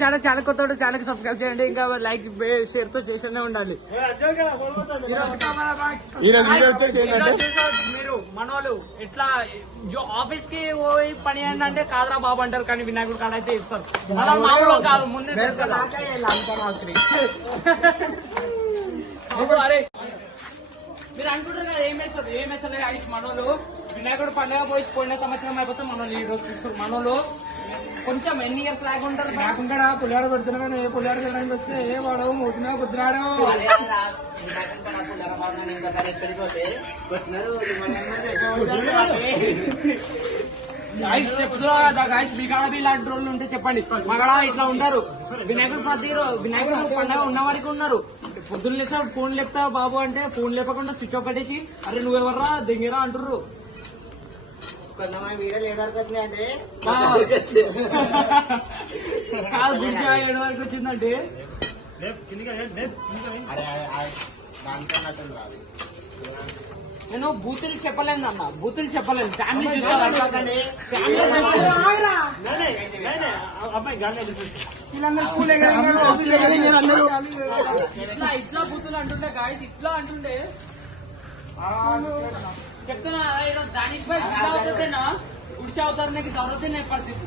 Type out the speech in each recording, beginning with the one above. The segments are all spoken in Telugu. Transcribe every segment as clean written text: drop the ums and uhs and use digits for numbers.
ఛానల్ చాలా కొత్త ఛానల్ సబ్స్క్రైబ్ చేయండి, ఇంకా లైక్ షేర్ తో చేస్తూనే ఉండాలి. మీరు మనోళ్ళు ఎట్లా ఆఫీస్ కి పోయి పని అంటే కాదురా బాబు అంటారు, కానీ వినాయకుడు కాడ అయితే ఇస్తారు. మామూలు కాదు, ముందు అరే మీరు అనుకుంటారు కదా ఏం వేస్తారు ఆయుష్ మనోళ్ళు వినాయకుడు పండుగ పోయిన సంవత్సరం అయిపోతే మనోళ్ళు ఈ రోజు చూస్తారు. మనోళ్ళు కొంచెం ఎన్ని ఇయర్స్ రాకుంటారు రాకుండా పుల్లారు పెడుతున్నా కానీ ఏ పుల్లారు తినడానికి వస్తే ఏ వాడు మూతున్నా కుదిరాడు. మీ కాడ ఇలాంటి రోజులు ఉంటే చెప్పండి, మా కాడ ఇట్లా ఉంటారు. వినాయకుడు వినాయకుడు పండుగ ఉన్న వారికి ఉన్నారు. పొద్దున్న లేసా ఫోన్ లేపుతా బాబు అంటే ఫోన్ లేపకుండా స్విచ్ ఆఫ్ పెట్టేసి అరే నువ్వెవర్రా దిగిరా అంటుర్రు. కాదు 7 వరకు వచ్చిందంటే నేను బూతులు చెప్పలేను అన్న, బూతులు చెప్పలేను. ఫ్యామిలీ ఇట్లా బూతులు అంటుండే గాయస్, ఇట్లా అంటుండే చెప్తున్నా. దానికి ఇట్లా అవుతుంటేనా గుడిచి అవుతారు, నీకు జరుగుతే నేను పడుతుంది.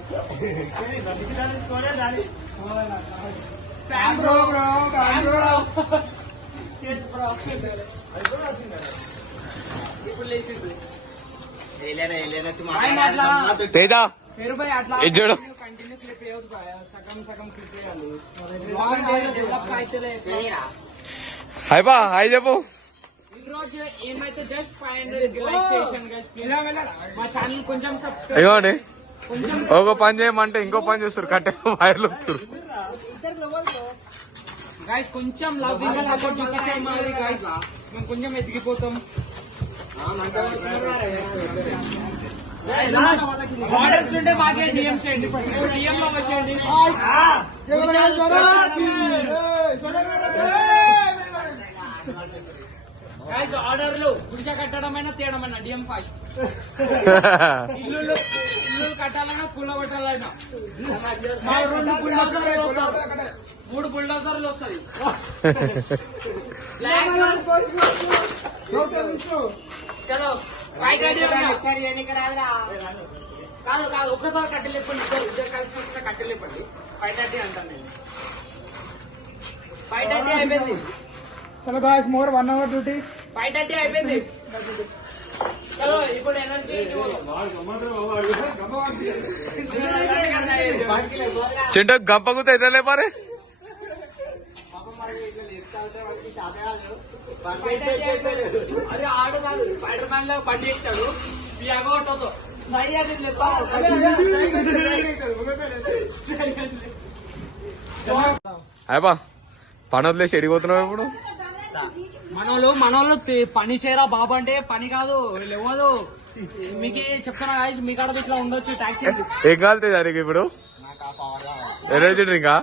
ఇప్పుడు లేచిండు కంటిన్యూ క్లిప్ అయ్యదు, సగం క్లిప్ చేయాలి. హాయ్ చెప్పు. ఈరోజు ఏమైతే జస్ట్ 500 లైక్ చేసాను. మా ఛానల్ కొంచెం ఇవ్వండి, ఒక పని చేయమంటే ఇంకో పని చేస్తారు, కట్టే వైర్లు గాయస్ కొంచెం లవ్వింగ్ గా సపోర్ట్ చూపిస్తాం. మాది గాయస్ మేము కొంచెం ఎదిగిపోతాం. ఆర్డర్స్ ఉంటే మాకే డిఎం చేయండి, డిఎం లో వచ్చేయండి. గాయస్ ఆర్డర్లు గుడిసె కట్టడమైనా తీయడమైనా డిఎం ఫాస్ట్. ఇల్లు కట్టాలన్నా కూల కొట్టాలన్నా 2 బుల్డోజర్లు వస్తారు, 3 బుల్డోజర్లు వస్తాయి. చలో కాదు ఒక్కసారి కట్టెలేపండి, ఇద్దరు కలిసి కట్టెలేపండి. 5:30 అంటాను నేను. 5:30 అయిపోయింది. చలో గాయస్ మోర్ 1 అవర్ డ్యూటీ. 5:30 అయిపోయింది. చలో ఇప్పుడు ఎనర్జీ చింటూ గంపగుత అయితే పారే. అదే ఆడు కాదు, స్పైడర్ మ్యాన్ లో బండి ఇచ్చాడు. అయ్యా పని వదిలేసి ఎడిగిపోతున్నావు ఇప్పుడు. మనోళ్ళు పని చేయరా బాబు అంటే పని కాదు, లేవదు. మీకు చెప్తున్నా మీ కాడ ఇట్లా ఉండొచ్చు. టాక్సీ ఏం కాలుతుంది దానికి ఇప్పుడు? ఎనర్జీ డ్రింకా?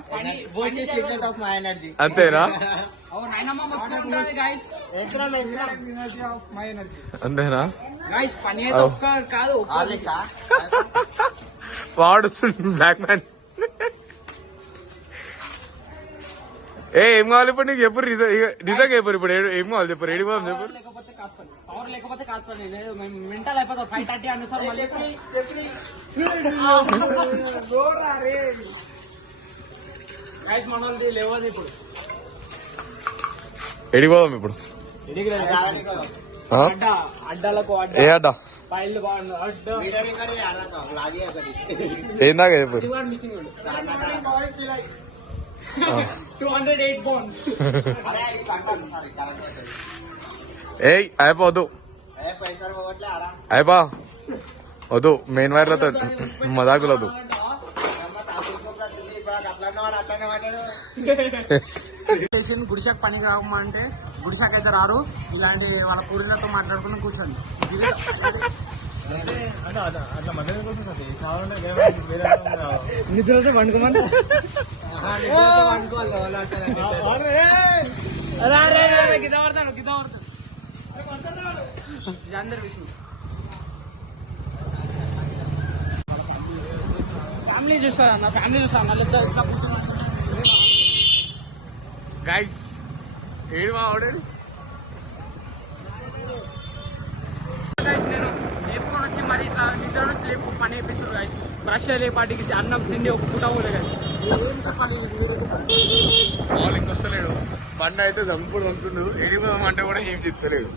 అంతేనా? అంతేనా? పని కాదు వాడు బ్లాక్ మ్యాన్. ఏం కావాలి ఇప్పుడు నీకు? చెప్పు నిజంగా చెప్పరు. ఇప్పుడు ఏం కావాలి చెప్పరు, ఏడి పోదాం చెప్పరు. పవర్ లేకపోతే కాదు మెంటల్ అయిపోతావు. 5:30 అన్న సార్ మనోళ్ళది లేవదు ఇప్పుడు. ఎడి పోదాం ఇప్పుడు? అడ్డాలకు ఏ అడ్డా? పైలు బాగుంది అడ్డా. ఏందాక చెప్పు. 208 pounds. ఏయ్ అయిపోవద్దు, అయిపో వద్దు. మెయిన్ వైర్లతో మజాకులు వద్దు. గుడిశాఖ పని కావమంటే గుడిశాఖ అయితే రారు. ఇలాంటి వాళ్ళ పూర్వీకులతో మాట్లాడుకుని కూర్చోండి. నిద్రతో పండుకోమని గిద్ద పడతాడు అందరు విషయం. ఫ్యామిలీ చూస్తాను అన్న, ఫ్యామిలీ చూస్తాను. గైస్ ఏడు మా ఆవిడేది గైస్ నేను లేపుకొని వచ్చి మరి ఇట్లా నిద్ర నుంచి లేపు పని చేపిస్తారు గైస్ బ్రష్ లేపాటికి అన్నం తిండి ఒక పూట కూడా గైస్ ఏం చెప్పాలి వాళ్ళు ఇంకొస్తలేడు బండి అయితే చంపుడు చంపుతుండు ఎడిపోదాం అంటే కూడా ఏం చెప్తలేడు